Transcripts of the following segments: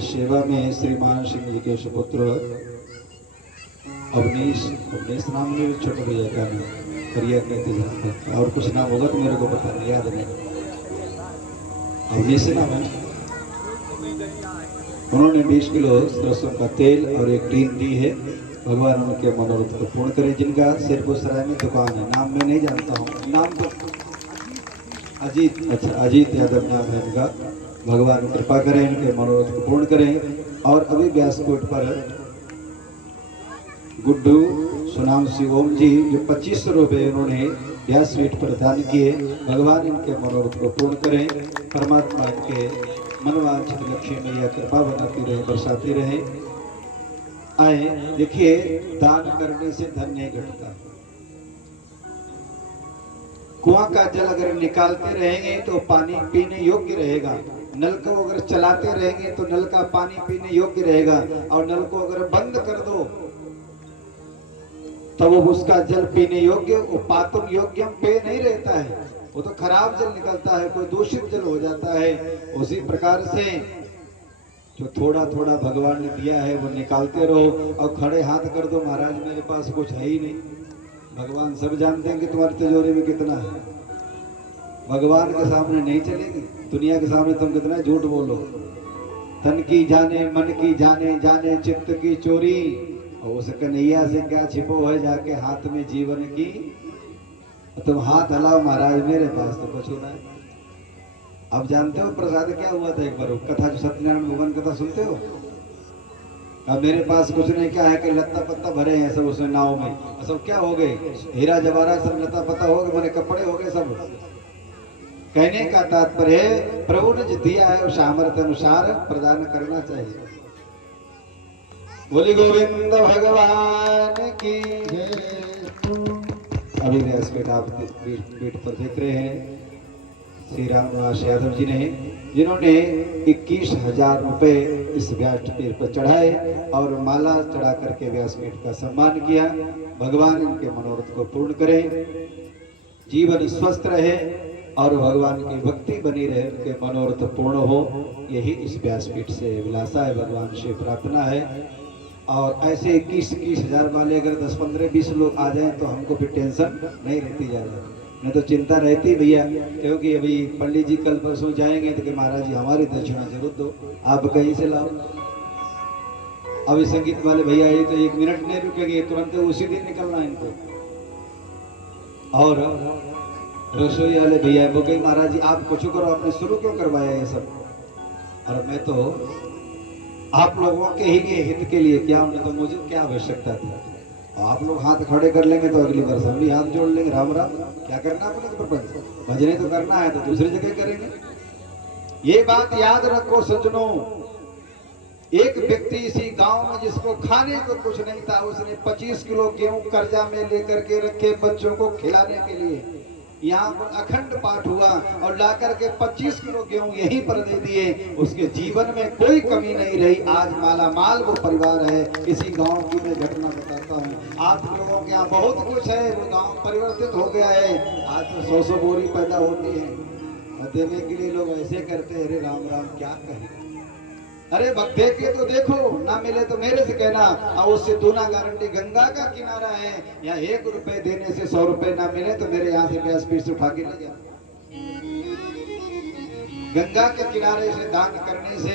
सेवा में श्रीमान सिंह जी के सुपुत्र अवनीश नाम में छोटे भैया का नाम करियर कहते जानते और कुछ नाम होगा तो मेरे को पता नहीं, याद नहीं। अवनीश नाम है। उन्होंने 20 किलो सरसों का तेल और एक टीन दी है। भगवान उनके मनोरथ को पूर्ण करें। जिनका सिरपुर सराय में दुकान है, नाम मैं नहीं जानता हूँ, नाम तो अजीत, अच्छा अजीत यादव नाम है उनका। भगवान कृपा करें, इनके मनोरथ को पूर्ण करें। और अभी व्यासकोट पर गुड्डू सोनामसी ओम जी जो 2500 रुपये उन्होंने व्यासपीठ पर दान किए। भगवान इनके मनोरथ को पूर्ण करें। परमात्मा इनके मनवांछित लक्ष्मी मैया कृपा बनाती रहे, बरसाती रहे। आए देखिए, दान करने से धन नहीं घटता। कुआं का जल अगर निकालते रहेंगे तो पानी पीने योग्य रहेगा। नल को अगर चलाते रहेंगे तो नल का पानी पीने योग्य रहेगा। और नल को अगर बंद कर दो तब वो उसका जल पीने योग्य, वो पातुम योग्यम पे नहीं रहता है, वो तो खराब जल निकलता है, कोई दूषित जल हो जाता है। उसी प्रकार से जो थोड़ा थोड़ा भगवान ने दिया है वो निकालते रहो। और खड़े हाथ कर दो, महाराज मेरे पास कुछ है ही नहीं। भगवान सब जानते हैं कि तुम्हारी तिजोरी में कितना है। भगवान के सामने नहीं चलेगी, दुनिया के सामने तुम कितना झूठ बोलो। तन की जाने मन की जाने, जाने चित्त की चोरी। और उस कन्हैया से क्या छिपो है जाके हाथ में जीवन की। तुम हाथ हलाओ, महाराज मेरे पास तो कुछ होना है। अब जानते हो प्रसाद क्या हुआ था? एक बार कथा, जो सत्यनारायण भगवान कथा सुनते हो। अब मेरे पास कुछ नहीं, क्या है कि लत्ता पत्ता भरे हैं सब उसमें नाव में। सब क्या हो गए? हीरा जवाहरात सब लत्ता पत्ता हो गए, मेरे कपड़े हो गए सब। कहने का तात्पर्य है प्रभु ने जो दिया है उस सामर्थ्य अनुसार प्रदान करना चाहिए। बोली गोविंद भगवान की जय। अभी व्यासपीठ आप पीठ पर देख रहे हैं श्री रामनिवास यादव जी ने, जिन्होंने 21,000 रुपए इस व्यासपीठ पर चढ़ाए और माला चढ़ा करके व्यासपीठ का सम्मान किया। भगवान इनके मनोरथ को पूर्ण करें, जीवन स्वस्थ रहे और भगवान की भक्ति बनी रहे, उनके मनोरथ पूर्ण हो, यही इस व्यासपीठ से अभिलाषा है, भगवान से प्रार्थना है। और ऐसे 21,000 वाले अगर 10, 15, 20 लोग आ जाएं तो हमको फिर टेंशन नहीं रहती ज़्यादा, नहीं तो चिंता रहती भैया, क्योंकि अभी पंडित जी कल परसों जाएंगे तो कि महाराज जी हमारी दक्षिणा जरूर दो, आप कहीं से लाओ। अभी संगीत वाले भैया ये तो 1 मिनट नहीं रुकेंगे, तुरंत उसी दिन निकलना इनको। और रसोई वाले भैया वो कहीं महाराज जी आप कुछ करो, आपने शुरू क्यों करवाया ये सब। और मैं तो आप लोगों के ही लिए हित के लिए क्या, उन्हें तो मुझे क्या आवश्यकता थी। आप लोग हाथ खड़े कर लेंगे तो अगली बार हम भी हाथ जोड़ लेंगे। राम राम, क्या करना अपने तो प्रपंच, भजने तो करना है तो दूसरी जगह करेंगे। ये बात याद रखो सज्जनों, एक व्यक्ति इसी गांव में जिसको खाने को कुछ नहीं था, उसने 25 किलो गेहूं कर्जा में लेकर के रखे बच्चों को खिलाने के लिए। यहाँ पर अखंड पाठ हुआ और लाकर के 25 किलो गेहूं यहीं पर दे दिए। उसके जीवन में कोई कमी नहीं रही, आज माला माल वो परिवार है। इसी गांव की मैं घटना बताता हूँ, आप लोगों के यहाँ बहुत कुछ है, वो गांव परिवर्तित हो गया है। आज तो 100 बोरी पैदा होती है और देने के लिए लोग ऐसे करते हैं, अरे राम राम क्या कहें। अरे भक्ते के तो देखो, ना मिले तो मेरे से कहना, और उससे दूना गारंटी। गंगा का किनारा है, यहाँ 1 रुपए देने से 100 रुपए ना मिले तो मेरे यहाँ से व्यासपीठ से उठा के ले जा। गंगा के किनारे से दान करने से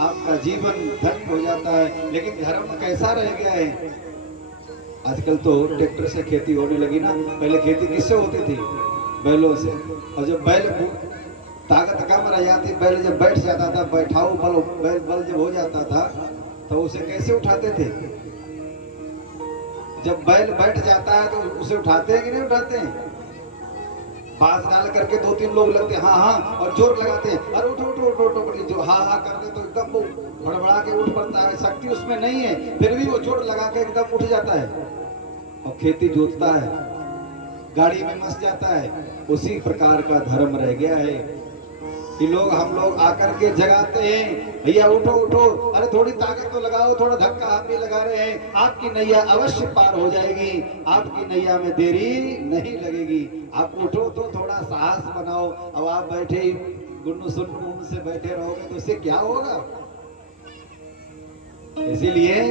आपका जीवन धन्य हो जाता है। लेकिन धर्म कैसा रह गया है, आजकल तो ट्रैक्टर से खेती होने लगी ना, पहले खेती किससे होती थी, बैलों से। और जब बैल ताकत कम रह जाती, बैल जब बैठ जाता था, बैठाऊ बल जब हो जाता था तो उसे कैसे उठाते थे। जब बैल बैठ जाता है तो उसे उठाते हैं कि नहीं उठाते हैं, बांस डाल करके 2-3 लोग लगते हैं, हाँ हाँ, और जोर लगाते हैं, अरे उठो उठो उठो उठो, जो हाँ हाँ करते तो एकदम वो भड़बड़ा के उठ पड़ता है। शक्ति उसमें नहीं है, फिर भी वो जोर लगा के एकदम उठ जाता है और खेती जोतता है, गाड़ी में मस जाता है। उसी प्रकार का धर्म रह गया है कि हम लोग आकर के जगाते हैं, भैया उठो उठो, अरे थोड़ी ताकत तो लगाओ, थोड़ा धक्का हम भी लगा रहे हैं, आपकी नैया अवश्य पार हो जाएगी, आपकी नैया में देरी नहीं लगेगी। आप उठो तो थोड़ा साहस बनाओ। अब आप बैठे गुन्नू सुन्नू से बैठे रहोगे तो इससे क्या होगा। इसीलिए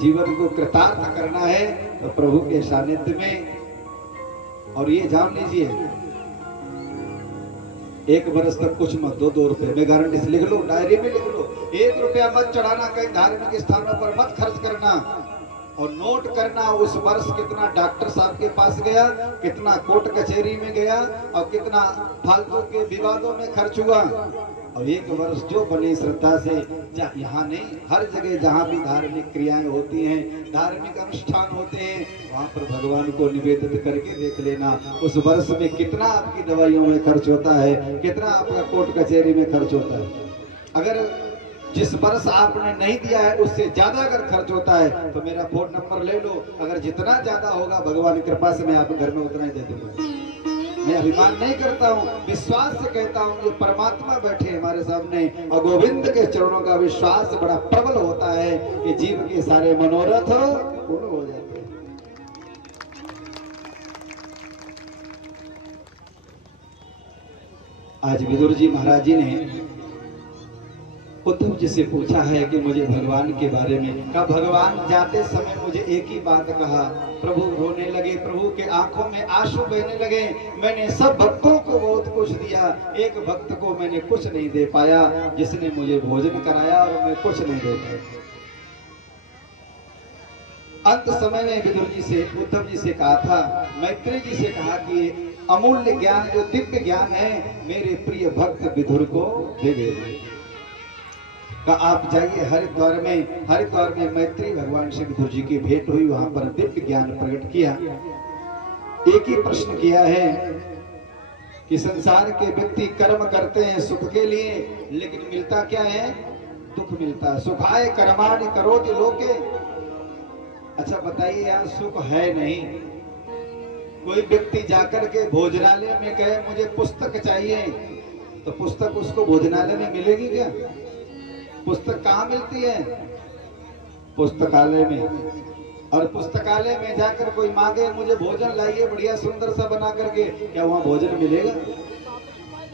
जीवन को कृतार्थ करना है तो प्रभु के सानिध्य में। और ये जान लीजिए, 1 वर्ष तक कुछ मत, 2-2 रुपए, मैं गारंटी से लिख लो, डायरी में लिख लो, 1 रुपया मत चढ़ाना, कहीं धार्मिक स्थानों पर मत खर्च करना। और नोट करना उस वर्ष कितना डॉक्टर साहब के पास गया, कितना कोर्ट कचहरी में गया और कितना फालतू के विवादों में खर्च हुआ। और 1 वर्ष जो बनी श्रद्धा से, यहाँ नहीं हर जगह जहाँ भी धार्मिक क्रियाएं होती हैं, धार्मिक अनुष्ठान होते हैं, वहाँ पर भगवान को निवेदित करके देख लेना उस वर्ष में कितना आपकी दवाइयों में खर्च होता है, कितना आपका कोर्ट कचहरी में खर्च होता है। अगर जिस वर्ष आपने नहीं दिया है उससे ज्यादा अगर खर्च होता है तो मेरा फोन नंबर ले लो, अगर जितना ज्यादा होगा भगवान की कृपा से मैं आपके घर में उतना ही दे दूंगा। मैं अभिमान नहीं करता हूँ, विश्वास से कहता हूँ, जो परमात्मा बैठे हमारे सामने और गोविंद के चरणों का विश्वास बड़ा प्रबल होता है कि जीव के सारे मनोरथ पूर्ण हो जाते हैं। आज विदुर जी महाराज जी ने उद्धव जी से पूछा है कि मुझे भगवान के बारे में कहा। भगवान जाते समय मुझे एक ही बात कहा, प्रभु रोने लगे, प्रभु के आंखों में आंसू बहने लगे। मैंने सब भक्तों को बहुत कुछ दिया, एक भक्त को मैंने कुछ नहीं दे पाया, जिसने मुझे भोजन कराया और मैं कुछ नहीं दे पाया। अंत समय में विदुर जी से उद्धव जी से कहा था, मैत्री जी से कहा कि अमूल्य ज्ञान जो दिव्य ज्ञान है मेरे प्रिय भक्त विदुर को दे दे। का आप जाइए हरिद्वार में मैत्री भगवान श्री विदुर जी की भेंट हुई, वहां पर दिव्य ज्ञान प्रकट किया। एक ही प्रश्न किया है कि संसार के व्यक्ति कर्म करते हैं सुख के लिए, लेकिन मिलता क्या है, दुख मिलता है। सुखाय कर्माणि करोति लोके। अच्छा बताइए यार, सुख है नहीं, कोई व्यक्ति जाकर के भोजनालय में कहे मुझे पुस्तक चाहिए, तो पुस्तक उसको भोजनालय में मिलेगी क्या? पुस्तक कहाँ मिलती है? पुस्तकालय में। और पुस्तकालय में जाकर कोई मांगे मुझे भोजन लाइए बढ़िया सुंदर सा बना करके, क्या वहां भोजन मिलेगा?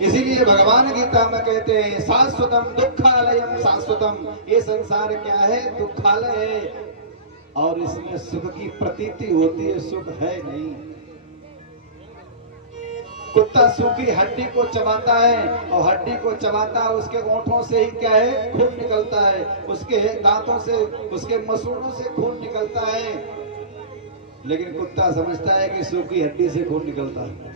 इसीलिए भगवान गीता में कहते हैं शाश्वतम दुखालयम शाश्वतम, ये संसार क्या है? दुखालय है, और इसमें सुख की प्रतीति होती है, सुख है नहीं। कुत्ता सूखी हड्डी को चबाता है, और हड्डी को चबाता है, उसके ओंठों से ही क्या है? खून निकलता है, उसके दांतों से, उसके मसूड़ों से खून निकलता है। लेकिन कुत्ता समझता है कि सूखी हड्डी से खून निकलता है।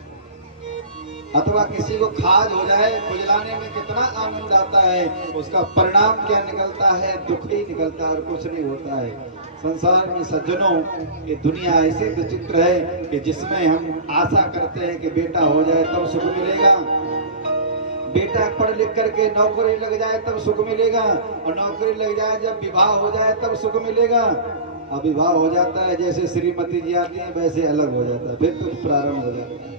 अथवा किसी को खाज हो जाए, खुजलाने में कितना आनंद आता है, उसका परिणाम क्या निकलता है? दुख ही निकलता है और कुछ नहीं होता है। संसार में सज्जनों, ये दुनिया ऐसी विचित्र है कि जिसमें हम आशा करते हैं कि बेटा हो जाए तब सुख मिलेगा, बेटा पढ़ लिख करके नौकरी लग जाए तब सुख मिलेगा, और नौकरी लग जाए जब विवाह हो जाए तब सुख मिलेगा। अब विवाह हो जाता है, जैसे श्रीमती जी आती है वैसे अलग हो जाता है, फिर तो प्रारंभ हो जाता है।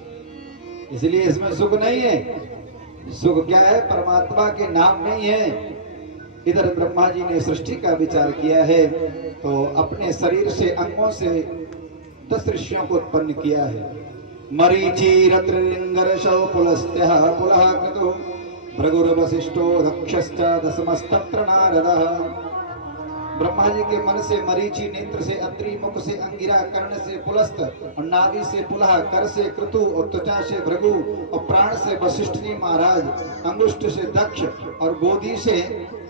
इसलिए इसमें सुख नहीं है। सुख क्या है? परमात्मा के नाम नहीं है। इधर ब्रह्मा जी ने सृष्टि का विचार किया है, तो अपने शरीर से, अंगों से 10 ऋषियों को उत्पन्न किया है। मरीचि रत्रिंगर्षौ पुलस्त्यः पुलः क्रतुः भृगुर्वसिष्ठो दक्षश्च दशमस्तत्र नारदः। ब्रह्मा जी के मन से मरीचि, नेत्र से अत्रि, मुख से अंगिरा, कर्ण से पुलस्त, और नाभि से पुलह, कर से क्रतु, और त्वचा से भृगु, और प्राण से वशिष्ठ जी महाराज, अंगुष्ठ से दक्ष, और गोदी से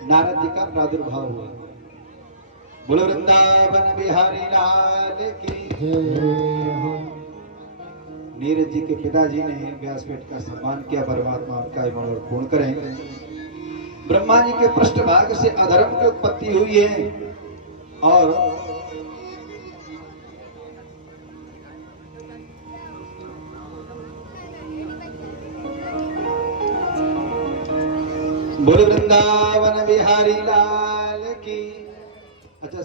नारद जी का प्रादुर्भाव हुआ। बोलो वृंदावन बिहारी लाल की जय। नीरज जी के पिताजी ने व्यासपीठ का सम्मान किया, परमात्मा आपका मनोरथ पूर्ण करें। ब्रह्मा जी के पृष्ठभाग से अधर्म की उत्पत्ति हुई है, और बोल वृंदावन बिहारी लाल की। अच्छा,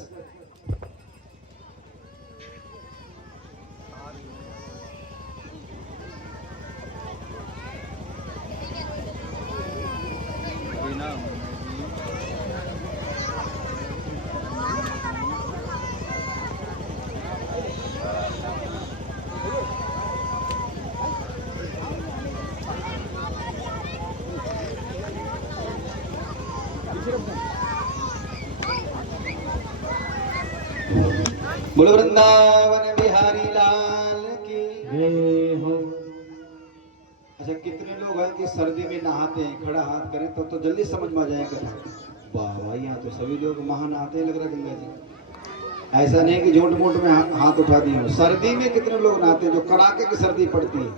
बोलो वृंदावन बिहारी लाल की जय हो। अच्छा, कितने लोग हैं कि सर्दी में नहाते हैं? खड़ा हाथ करें तो जल्दी समझ में आ जाएगा। वाह भाई, यहाँ तो सभी लोग महा नहाते हैं लग रहा गंगा जी। ऐसा नहीं कि झूठ मूठ में हाथ उठा दिए हो। सर्दी में कितने लोग नहाते हैं? जो कड़ाके की सर्दी पड़ती है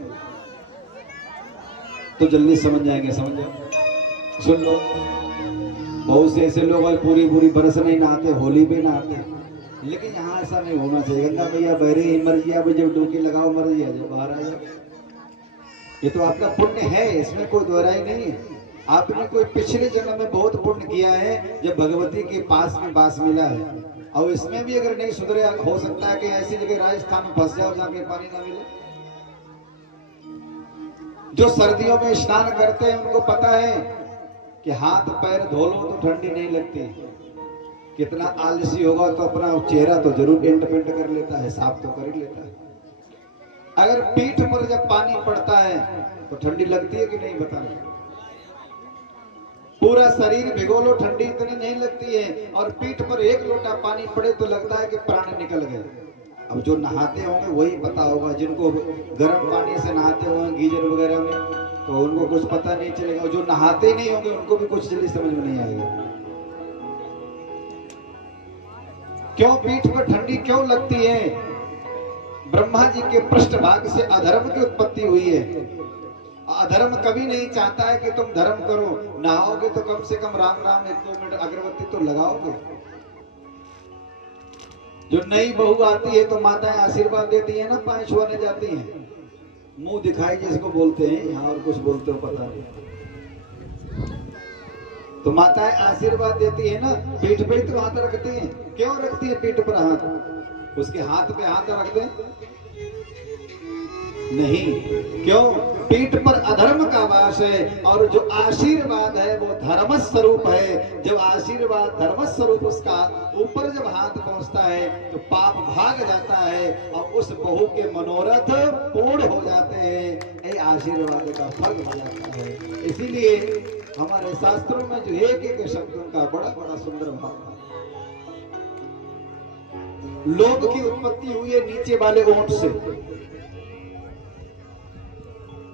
तो जल्दी समझ जाएंगे। समझ जाओ, सुन लो। बहुत से ऐसे लोग पूरी पूरी बरस नहीं नहाते, होली पे नहाते, लेकिन यहाँ ऐसा नहीं होना चाहिए। गंगा मैया बह रही है, मर्जी आप जब डुबकी लगाओ मर्जी आ जाओ, बाहर आ जाओ। ये तो आपका पुण्य है, इसमें कोई दोहराई नहीं है। आपने कोई पिछले जन्म में बहुत पुण्य किया है, जब भगवती के पास में बास मिला है। और इसमें भी अगर नहीं सुधरे, हो सकता है कि ऐसी जगह राजस्थान में फंस जाओ जहाँ के पानी ना मिले। जो सर्दियों में स्नान करते हैं उनको पता है कि हाथ पैर धो लो तो ठंडी नहीं लगती। कितना आलसी होगा तो अपना चेहरा तो जरूर पेंट कर लेता है, साफ तो कर ही लेता है। अगर पीठ पर जब पानी पड़ता है तो ठंडी लगती है कि नहीं बताना। पूरा शरीर भिगो लो, ठंडी इतनी नहीं लगती है, और पीठ पर एक लोटा पानी पड़े तो लगता है कि प्राण निकल गए। अब जो नहाते होंगे वही पता होगा, जिनको गर्म पानी से नहाते होंगे गीजर वगैरह में, तो उनको कुछ पता नहीं चलेगा। जो नहाते नहीं होंगे उनको भी कुछ जल्दी समझ में नहीं आएगा। क्यों पीठ पर ठंडी क्यों लगती है? ब्रह्मा जी के पृष्ठभाग से अधर्म की उत्पत्ति हुई है। अधर्म कभी नहीं चाहता है कि तुम धर्म करो। नहाओगे तो कम से कम राम राम 1-2 मिनट अगरबत्ती तो लगाओगे। जो नई बहू आती है तो माताएं आशीर्वाद देती है ना, पांव छुआने जाती हैं, मुंह दिखाई जिसको बोलते हैं, यहाँ और कुछ बोलते हो पता नहीं। तो माताएं आशीर्वाद देती है ना, पीठ पे तो हाथ रखती हैं। क्यों रखती है पीठ पर हाथ? उसके हाथ पे हाथ रख दे नहीं। क्यों? पीठ पर अधर्म का वास है और जो आशीर्वाद है वो धर्म स्वरूप है। जब आशीर्वाद धर्म स्वरूप उसका ऊपर जब हाथ पहुंचता है तो पाप भाग जाता है और उस बहू के मनोरथ पूर्ण हो जाते हैं। ये आशीर्वाद का फल हो जाता है। इसीलिए हमारे शास्त्रों में जो एक एक शब्दों का बड़ा बड़ा सुंदर भाव है। लोभ की उत्पत्ति हुई है नीचे वाले ओंठ से।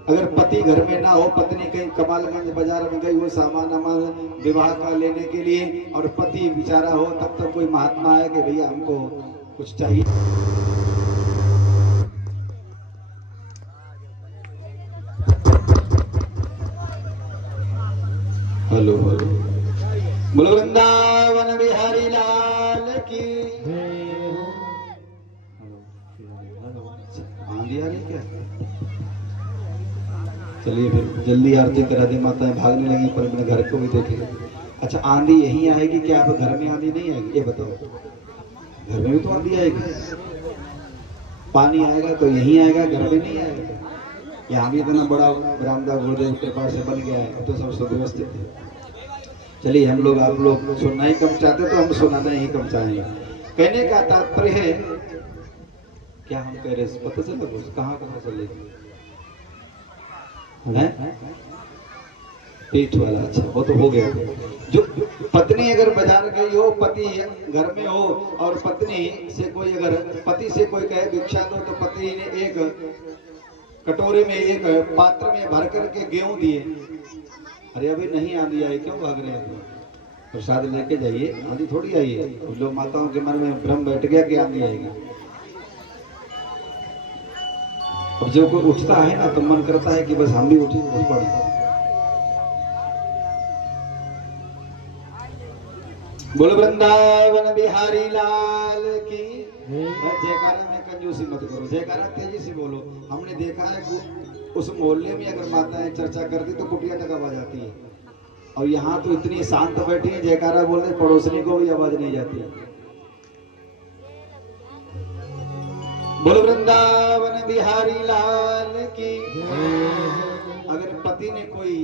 अगर पति घर में ना हो, पत्नी कहीं कमालगंज बाजार में गई हो सामान विवाह का लेने के लिए और पति बेचारा हो, तब तक कोई महात्मा है कि भैया हमको कुछ चाहिए। हेलो हेलो, बोलो वृंदावन बिहारी लाल की। आंधी आ रही क्या? चलिए फिर जल्दी आरती करा दी, माताएं भागने लगी पर अपने घर को भी देखे। अच्छा, आंधी यहीं आएगी क्या? आप घर में आंधी नहीं आएगी? ये बताओ, घर में भी तो आंधी आएगी। पानी आएगा तो यहीं आएगा, घर में नहीं आएगा। यहाँ भी इतना बड़ा बरामदा गुरुदेव के पास से बन गया है, तो सब सुव्यवस्थित है। चलिए हम लोग, आप लोग सुनना ही कम चाहते तो हम सुनाना ही कम चाहेंगे। कहने का तात्पर्य है, क्या हम कह रहे पता चला? कहाँ पता चलेगी? पेट वाला। अच्छा, वो तो हो गया। जो पत्नी अगर बाजार गई हो, पति घर में हो और पत्नी से कोई, अगर पति से कोई कहे भिक्षा दो, तो पति ने एक कटोरे में, एक पात्र में भर करके गेहूं दिए। अरे अभी नहीं आंधी आई, क्यों भाग रहे हैं? प्रसाद लेके जाइए, आंधी थोड़ी आई है। लोग माताओं के मन में भ्रम बैठ गया कि आंधी आएगी। अब जब कोई उठता है ना तो मन करता है कि बस हम भी उठ पड़े। बोलो वृंदावन बिहारी लाल की। जयकारा में कंजूसी मत करो, जयकारा तेजी से बोलो। हमने देखा है उस मोहल्ले में अगर माताएं चर्चा करती तो कुटिया तक आवाज आती है, और यहाँ तो इतनी शांत बैठी है, जयकारा बोलने पड़ोसनी को भी आवाज नहीं जाती। बोलो वृंदावन बिहारी लाल की। अगर पति ने कोई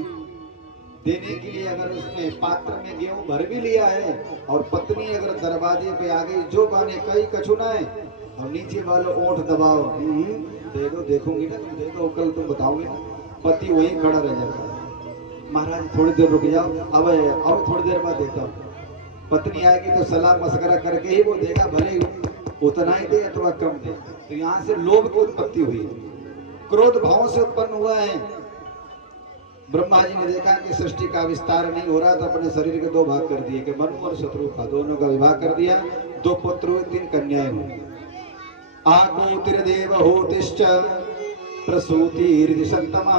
देने के लिए, अगर उसने पात्र में गेहूं भर भी लिया है और पत्नी अगर दरवाजे पे आ गई, जो बाने कई कछुनाए और नीचे वालों ओंठ दबाओ, दे दो, देखूंगी ना, तुम दे दो, कल तुम बताओगे ना। पति वहीं खड़ा रह जाता है। महाराज थोड़ी देर रुक जाओ, अब थोड़ी देर बाद देता हूँ। पत्नी आएगी तो सलाम मस्करा करके ही वो देगा, भले उतना ही दे अथवा कम दे। तो यहाँ से लोभ की उत्पत्ति हुई, क्रोध भाव से उत्पन्न हुआ है। ब्रह्मा जी ने देखा कि सृष्टि का विस्तार नहीं हो रहा, तो अपने शरीर के दो भाग कर दिए कि मनु और शत्रुघ्न, दोनों का विभाग कर दिया। 2 पुत्र हुए, 3 कन्याएं हुई। आकोतिर्देव होतिश्च प्रसूतिर्दिशन्तमा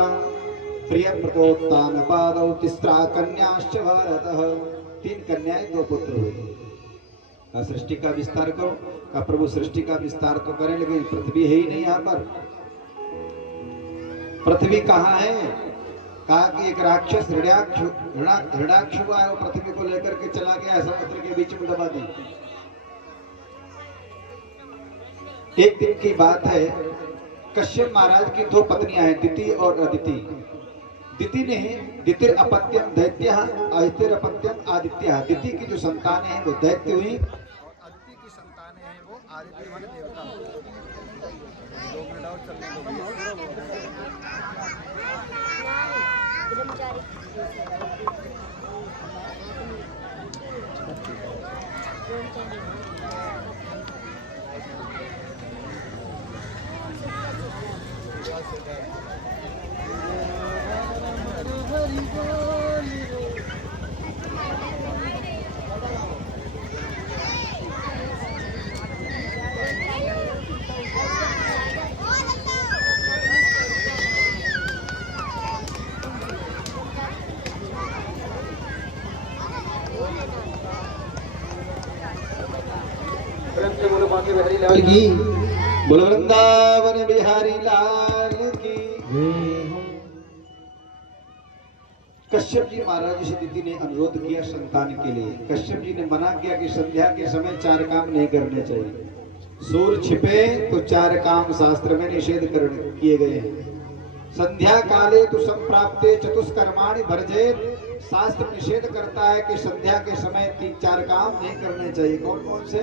प्रिय प्रतोत्तान पादौ तिस्रा कन्याश्च भारतः। 3 कन्याएं, 2 पुत्र हुए। सृष्टि का विस्तार करो का प्रभु, सृष्टि का विस्तार तो करें, लेकिन पृथ्वी है ही नहीं यहाँ पर। पृथ्वी कहाँ है? कहा कि एक राक्षस हृणाक्ष हुआ है, वो पृथ्वी को लेकर के चला गया, समुद्र के बीच में दबा दी। एक दिन की बात है, कश्यप महाराज की 2 पत्नियां हैं, दिति और अदिति। दिति ने दितिर अपत्यम दैत्य, अदितिर अपत्यम आदित्य। दिति की जो संतान है वो दैत्य हुई, और अदिति की संतान है वो आदित्य वन देवता। लाल की। बोलो वृंदावन बिहारी लाल की। कश्यप जी महाराज जी से दिति ने अनुरोध किया संतान के लिए। कश्यप जी ने मना किया कि संध्या के समय 4 काम नहीं करने चाहिए। सूर्य छिपे तो 4 काम शास्त्र में निषेध कर किए गए हैं। संध्या काले तो संप्राप्ते चतुष्कर्माणि वर्जेत, शास्त्र निषेध करता है कि संध्या के समय 3-4 काम नहीं करने चाहिए। कौन कौन से?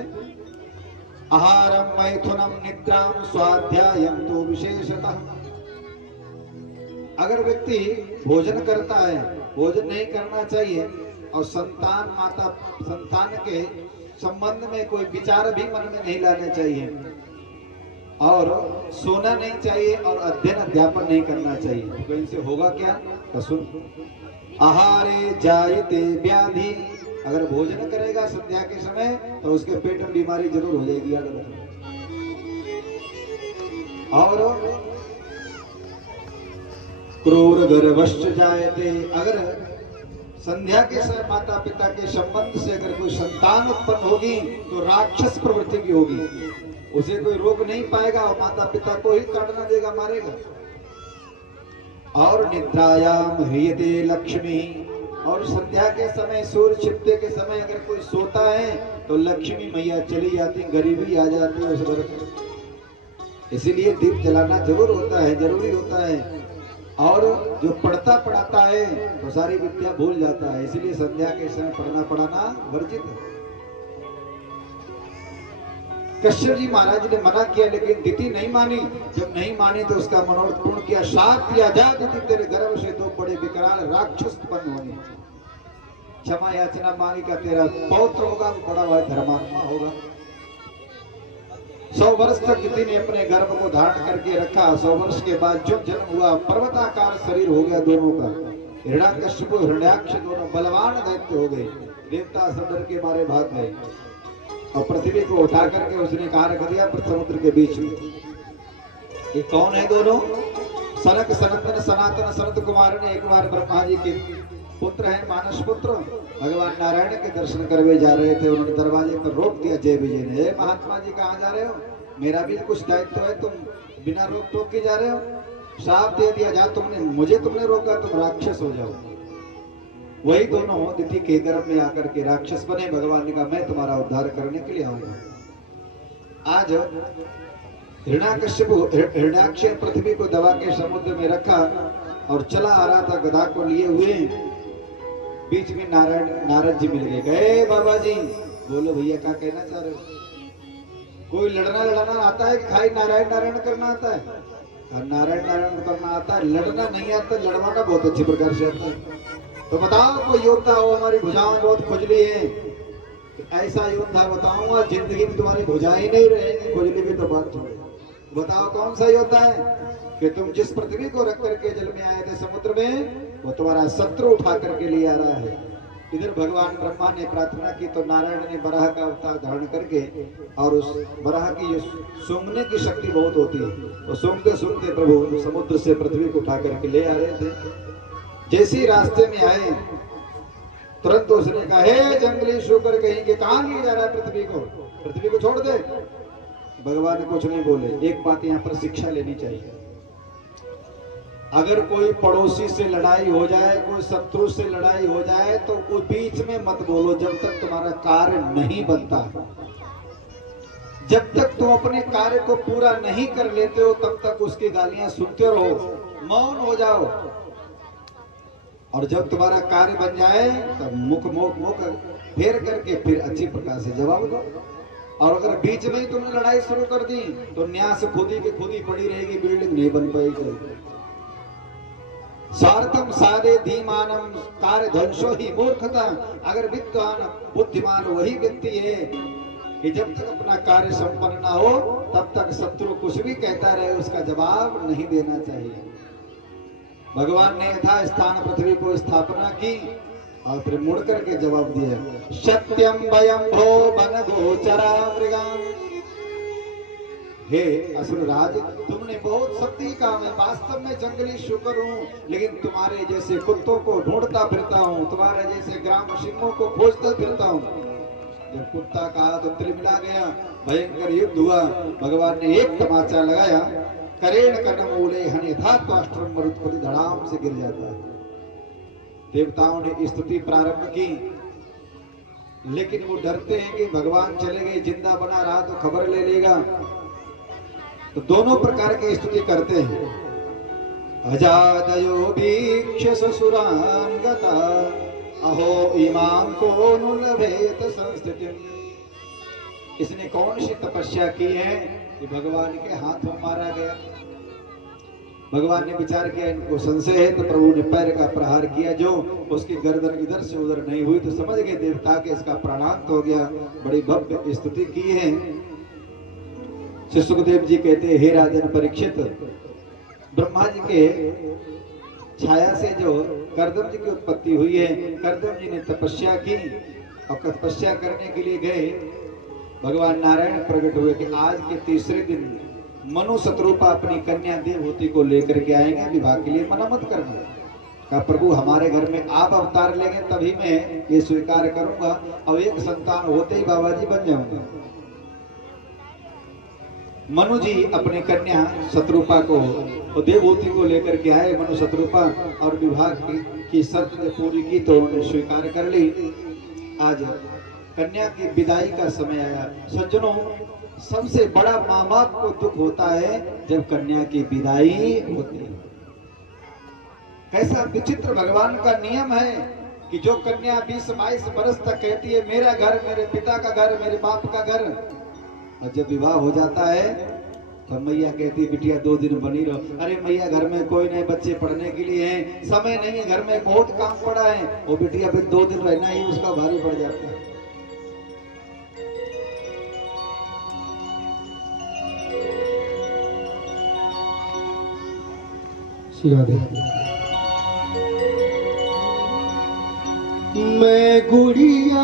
आहारम मैथुनम निद्राम स्वाध्यायम तो विशेषतः। अगर व्यक्ति भोजन करता है, भोजन नहीं करना चाहिए, और संतान के संबंध में कोई विचार भी मन में नहीं लाने चाहिए, और सोना नहीं चाहिए, और अध्ययन अध्यापन नहीं करना चाहिए। तो इनसे होगा क्या? तो सुन, आहारे जायते व्याधि, अगर भोजन करेगा संध्या के समय तो उसके पेट में बीमारी जरूर हो जाएगी, याद रखना। और क्रूर गर्भश्च जायते, अगर संध्या के समय माता पिता के संबंध से अगर कोई संतान उत्पन्न होगी तो राक्षस प्रवृत्ति की होगी, उसे कोई रोक नहीं पाएगा और माता पिता को ही काटना देगा, मारेगा। और निद्रायाम ह्रियते लक्ष्मी, और संध्या के समय सूर्य छिपते के समय अगर कोई सोता है तो लक्ष्मी मैया चली जाती, गरीबी आ जाती है उस घर में। इसीलिए दीप जलाना जरूर होता है, जरूरी होता है। और जो पढ़ता पढ़ाता है तो सारी विद्या भूल जाता है, इसलिए संध्या के समय पढ़ना पढ़ाना वर्जित है। कश्यप जी महाराज ने मना किया, लेकिन दिति नहीं मानी। जब नहीं मानी तो उसका मनोरथ पूर्ण किया। शाप दिया, जा दिति तेरे गर्भ से 2 बड़े विकराल राक्षस उत्पन्न होंगे, क्षमा याचना मांगी का तेरा पौत्र होगा, वो बड़ा भाई धर्मात्मा होगा। 100 वर्ष तक दिति ने अपने गर्भ को धारण करके रखा। 100 वर्ष के बाद जो जन्म हुआ, पर्वताकार शरीर हो गया दोनों का। हिरण्यकश्यप हिरण्याक्ष दोनों बलवान दैत्य हो गए। देवता सब डर के मारे भाग गए, और पृथ्वी को उठा करके उसने कार्य कर दिया समुद्र के बीच में। ये कौन है दोनों? सनक सनंदन सनातन सनत कुमार ने एक बार ब्रह्मा जी के पुत्र हैं, मानस पुत्र, भगवान नारायण के दर्शन करवे जा रहे थे। उन्होंने दरवाजे पर रोक दिया जय विजय ने, हे महात्मा जी कहाँ जा रहे हो? मेरा भी कुछ दायित्व है, तुम बिना रोक टोक के जा रहे हो। श्राप दे दिया, जा तुमने रोका, तुम राक्षस हो जाओ। वही दोनों दिति के गर्भ में आकर के राक्षस बने। भगवान ने कहा मैं तुम्हारा उद्धार करने के लिए आऊंगा। आज हिरण्याक्ष पृथ्वी को दबा के समुद्र में रखा और चला आ रहा था गदा को लिए हुए। बीच में नारद जी मिल गए। गए बाबा जी, बोलो भैया क्या कहना चाह रहे हो? कोई लड़ना आता है कि खाली नारायण नारायण करना आता है? नारायण नारायण करना आता है, लड़ना नहीं आता। लड़वाना बहुत अच्छी प्रकार से आता है। तो बताओ कोई योद्धा हो, हमारी भुजाएं बहुत खुजली है, ऐसा योद्धा बताऊंगा जिंदगी में तुम्हारी भुजाएं नहीं रहेंगी, खुजली की तो बात छोड़ो। बताओ कौन सा योद्धा है कि तुम जिस पृथ्वी को रख करके जल में आए थे समुद्र में, वो तुम्हारा शत्रु उठा करके ले आ रहा है। इधर भगवान ब्रह्मा ने प्रार्थना की तो नारायण ने बराह का अवतार धारण करके, और उस बराह की जो सूंघने की शक्ति बहुत होती है, वो सूंघते सूंघते प्रभु समुद्र से पृथ्वी को उठा करके ले आ रहे थे। जैसे ही रास्ते में आए तुरंत उसने कहा, हे जंगली शुकर कहीं के, कहां लिए जा रहा है पृथ्वी को छोड़ दे। भगवान कुछ नहीं बोले। एक बात यहाँ पर शिक्षा लेनी चाहिए, अगर कोई पड़ोसी से लड़ाई हो जाए, कोई शत्रु से लड़ाई हो जाए तो कोई बीच में मत बोलो जब तक तुम्हारा कार्य नहीं बनता। जब तक तुम अपने कार्य को पूरा नहीं कर लेते हो तब तक उसकी गालियां सुनते रहो, मौन हो जाओ। और जब तुम्हारा कार्य बन जाए तब मुख फेर करके फिर अच्छी प्रकार से जवाब दो। और अगर बीच में ही तुमने लड़ाई शुरू कर दी तो न्यास खुदी की खुदी पड़ी रहेगी, बिल्डिंग नहीं बन पाएगी। स्वार्थम साधे धीमानम कार्य ध्वंसो ही मूर्खता। अगर विद्वान बुद्धिमान वही व्यक्ति है कि जब तक अपना कार्य संपन्न ना हो तब तक शत्रु कुछ भी कहता रहे उसका जवाब नहीं देना चाहिए। भगवान ने यथा स्थान पृथ्वी को स्थापना की और फिर मुड़ करके जवाब दिया, सत्यम वयम भो वन गोचरा मृगाम। हे असुरराज, तुमने बहुत सत्य कहा, मैं वास्तव में जंगली शुकर हूँ, लेकिन तुम्हारे जैसे कुत्तों को ढूंढता फिरता हूँ, तुम्हारे जैसे ग्राम सिंहों को खोजता फिरता हूँ। जब कुत्ता कहा तो त्रिमिला गया, भयंकर युद्ध हुआ। भगवान ने एक तमाचा लगाया, करेण कर्णमूले हन्यथा त्वाष्ट्रम मरुत्पति, धड़ाम से गिर जाता है। देवताओं ने स्तुति प्रारंभ की लेकिन वो डरते हैं कि भगवान चले गए, जिंदा बना रहा तो खबर ले लेगा। तो दोनों प्रकार की स्तुति करते हैं। अजादयो वीक्ष ससुरान गता अहो इमाम को नुलभेत संस्थितिम। इसने कौन सी तपस्या की है कि भगवान के हाथों मारा गया। भगवान ने विचार किया इनको संशय है, तो प्रभु ने पैर का प्रहार किया, जो उसकी गर्दन इधर से उधर नहीं हुई तो समझ गए देवता के इसका प्राणांत हो गया। बड़ी भव्य स्तुति की है। श्री सुखदेव जी कहते हैं, हे राजन परीक्षित, ब्रह्मा जी के छाया से जो कर्दम जी की उत्पत्ति हुई है, कर्दम जी ने तपस्या की और तपस्या करने के लिए गए। भगवान नारायण प्रकट हुए कि आज के तीसरे दिन मनु शत्रुपा अपनी कन्या देवहूति को लेकर के आएंगे, विवाह के लिए मना मत करना। कहा प्रभु हमारे घर में आप अवतार लेंगे तभी मैं ये स्वीकार करूंगा, और एक संतान होते ही बाबा जी बन जाऊंगा। मनु जी अपनी कन्या शत्रुपा को देवहूति को लेकर के आए। मनु शत्रुपा और विवाह की शर्त जब पूरी की तो उन्होंने स्वीकार कर ली। आज कन्या की विदाई का समय आया। सज्जनों, सबसे बड़ा माँ बाप को दुख होता है जब कन्या की विदाई होती है। कैसा विचित्र भगवान का नियम है कि जो कन्या 20-22 वर्ष तक कहती है मेरा घर, मेरे पिता का घर, मेरे बाप का घर, और जब विवाह हो जाता है तो मैया कहती है बिटिया 2 दिन बनी रहो। अरे मैया घर में कोई नहीं, बच्चे पढ़ने के लिए हैं, समय नहीं है, घर में बहुत काम पड़ा है। वो बिटिया फिर 2 दिन रहना ही उसका भारी पड़ जाता है। मैं गुड़िया